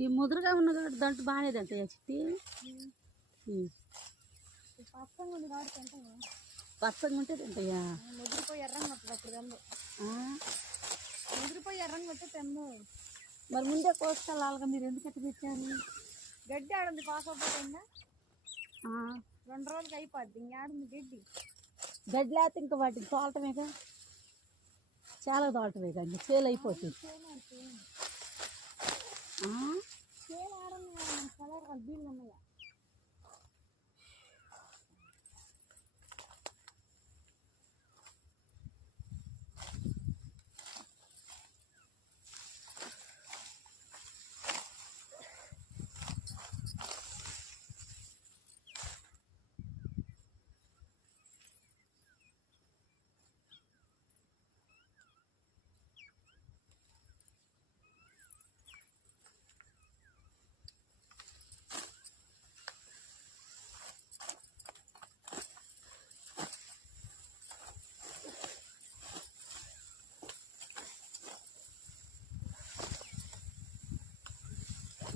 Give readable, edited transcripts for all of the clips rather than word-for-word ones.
ఈ ముదురుగా ఉన్న దాంట్లో బాగానే తింటాయా చిట్టి? పచ్చగా ఉంది కాబట్టి తింటాయా? పచ్చగా ఉంటే తింటాయా? ముదిరిపోయి ఎర్రంగా వస్తుంది అప్పుడు తెందు. ముదిరిపోయి ఎర్రంగా వస్తే తెందు. మరి ముందే కోసుకెళ్ళాలిగా, మీరు ఎందుకు ఎట్లా పెట్టారు? గడ్డి ఆడుంది పాకపోతే ఇంకా 2 రోజులకి అయిపోద్ది. ఇంకాడుంది గడ్డి. గడ్డి లేకపోతే ఇంకా వాటికి తోలటమేగా, చాలా తోలటమేగా, ఇంకా చేలు అయిపోతుంది. చేలు ఆడండి కలర్ వాళ్ళు బీళ్ళు ఉన్నాయా?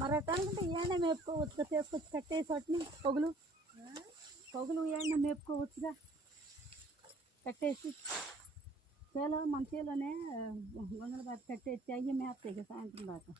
మరి అట్లా అనుకుంటే ఏమైనా మేపుకోవచ్చుగా, తీసుకొచ్చి కట్టేసి వాటిని పొగులు ఏమైనా మేపుకోవచ్చుగా కట్టేసి. చేలో మన చేలోనే గొంగళ బాగా కట్టేసి అయ్యి మేపుతాయి సాయంత్రం దాకా.